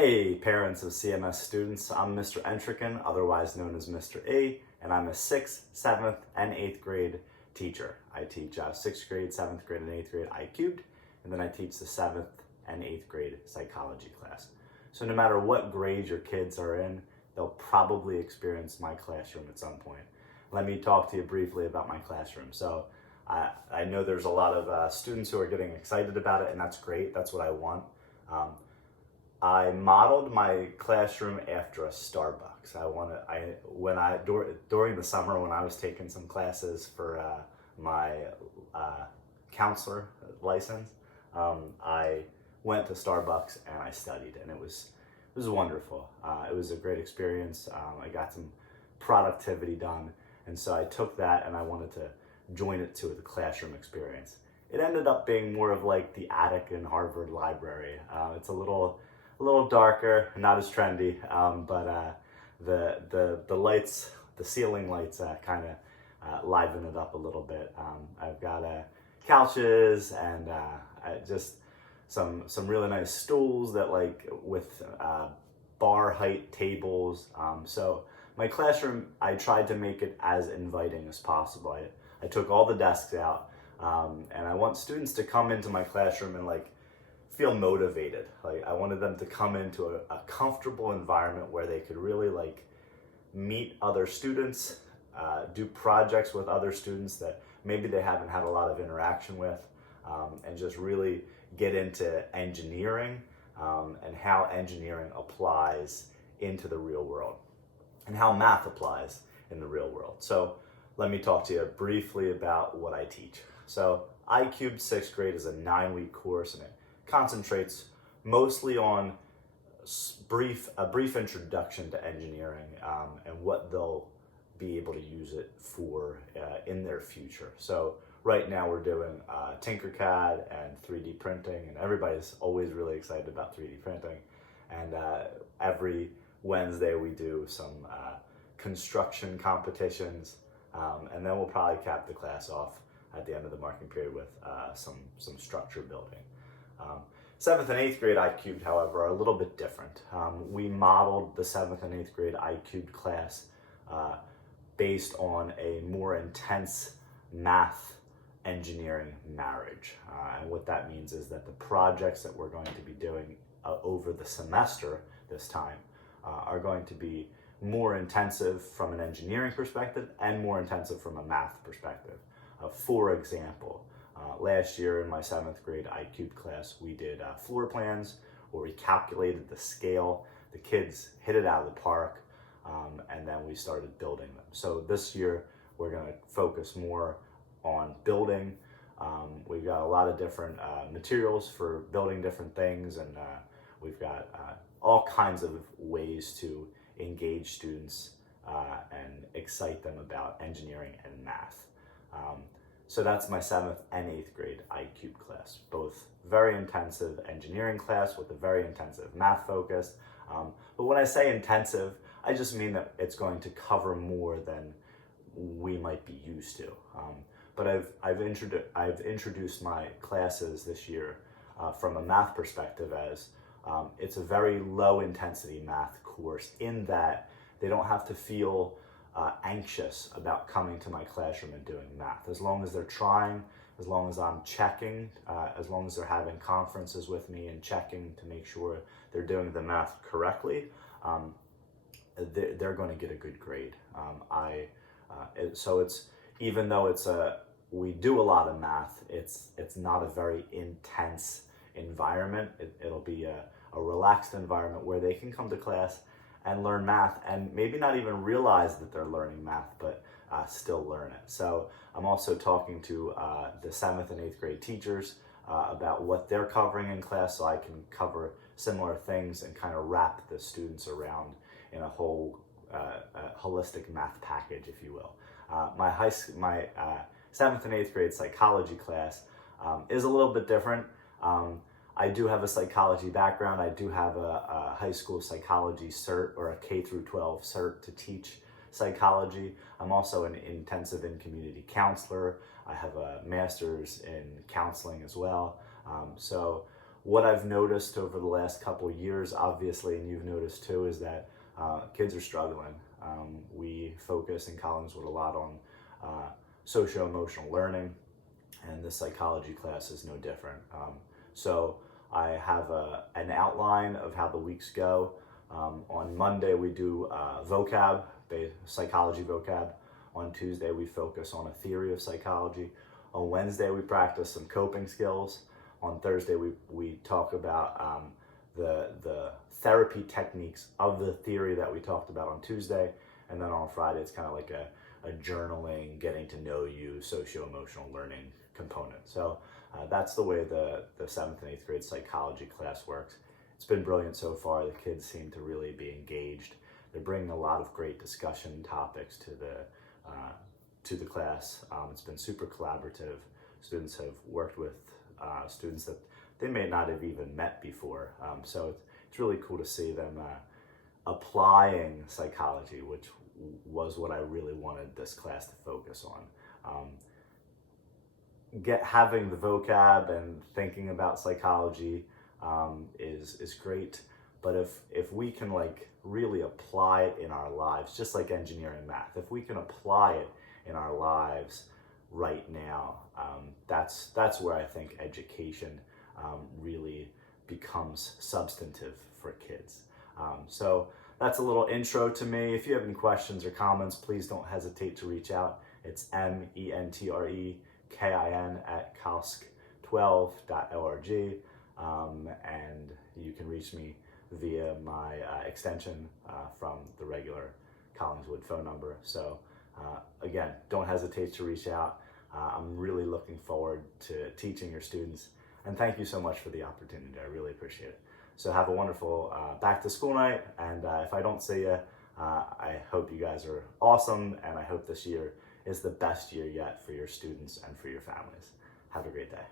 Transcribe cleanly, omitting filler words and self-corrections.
Hey, parents of CMS students, I'm Mr. Entrican, otherwise known as Mr. A, and I'm a 6th, 7th, and 8th grade teacher. I teach 6th grade, 7th grade, and 8th grade I cubed, and then I teach the 7th and 8th grade psychology class. So no matter what grade your kids are in, they'll probably experience my classroom at some point. Let me talk to you briefly about my classroom. So I know there's a lot of students who are getting excited about it, and that's great. That's what I want. I modeled my classroom after a Starbucks. During the summer when I was taking some classes for my counselor license, I went to Starbucks and I studied, and it was wonderful. It was a great experience. I got some productivity done, and so I took that and I wanted to join it to the classroom experience. It ended up being more of like the attic in Harvard Library. It's a little darker, not as trendy, but the lights, the ceiling lights, kind of liven it up a little bit. I've got couches and just some really nice stools that with bar height tables. So my classroom, I tried to make it as inviting as possible. I took all the desks out, and I want students to come into my classroom and feel motivated. I wanted them to come into a comfortable environment where they could really meet other students, do projects with other students that maybe they haven't had a lot of interaction with, and just really get into engineering and how engineering applies into the real world and how math applies in the real world. So let me talk to you briefly about what I teach. So iCubed 6th grade is a 9-week course, and it concentrates mostly on a brief introduction to engineering and what they'll be able to use it for in their future. So right now we're doing Tinkercad and 3D printing, and everybody's always really excited about 3D printing. And every Wednesday we do some construction competitions, and then we'll probably cap the class off at the end of the marking period with some structure building. 7th and 8th grade iCubed, however, are a little bit different. We modeled the 7th and 8th grade iCubed class based on a more intense math engineering marriage. And what that means is that the projects that we're going to be doing over the semester this time are going to be more intensive from an engineering perspective and more intensive from a math perspective. For example, last year in my 7th grade iCubed class, we did floor plans where we calculated the scale. The kids hit it out of the park, and then we started building them. So this year, we're going to focus more on building. We've got a lot of different materials for building different things, and we've got all kinds of ways to engage students and excite them about engineering and math. So that's my 7th and 8th grade iCubed class, both very intensive engineering class with a very intensive math focus. But when I say intensive, I just mean that it's going to cover more than we might be used to. But I've introduced my classes this year from a math perspective as it's a very low intensity math course in that they don't have to feel anxious about coming to my classroom and doing math. As long as they're trying, as long as I'm checking, as long as they're having conferences with me and checking to make sure they're doing the math correctly, they're going to get a good grade. So it's, even though we do a lot of math, it's not a very intense environment. It'll be a relaxed environment where they can come to class and learn math and maybe not even realize that they're learning math, but still learn it. So I'm also talking to the 7th and 8th grade teachers about what they're covering in class, so I can cover similar things and kind of wrap the students around in a whole holistic math package, if you will. My 7th and 8th grade psychology class is a little bit different. I do have a psychology background. I do have a high school psychology cert, or a K through 12 cert to teach psychology. I'm also an intensive and community counselor. I have a master's in counseling as well. So what I've noticed over the last couple years, obviously, and you've noticed too, is that kids are struggling. We focus in Collingswood a lot on socio-emotional learning, and the psychology class is no different. So I have an outline of how the weeks go. On Monday we do vocab, psychology vocab. On Tuesday we focus on a theory of psychology. On Wednesday we practice some coping skills. On Thursday we talk about the therapy techniques of the theory that we talked about on Tuesday. And then on Friday it's kind of like a journaling, getting to know you, socio-emotional learning component. So that's the way the 7th and 8th grade psychology class works. It's been brilliant so far. The kids seem to really be engaged. They're bringing a lot of great discussion topics to the class. It's been super collaborative. Students have worked with students that they may not have even met before. So it's really cool to see them applying psychology, which was what I really wanted this class to focus on. Having the vocab and thinking about psychology is great, but if we can like really apply it in our lives, just like engineering math, if we can apply it in our lives right now, that's where I think education really becomes substantive for kids. So that's a little intro to me. If you have any questions or comments, please don't hesitate to reach out. It's mentrekin@calsk12.org, and you can reach me via my extension from the regular Collingswood phone number. So again, don't hesitate to reach out. I'm really looking forward to teaching your students, and thank you so much for the opportunity. I really appreciate it. So have a wonderful back to school night, and if I don't see you, I hope you guys are awesome, and I hope this year is the best year yet for your students and for your families. Have a great day.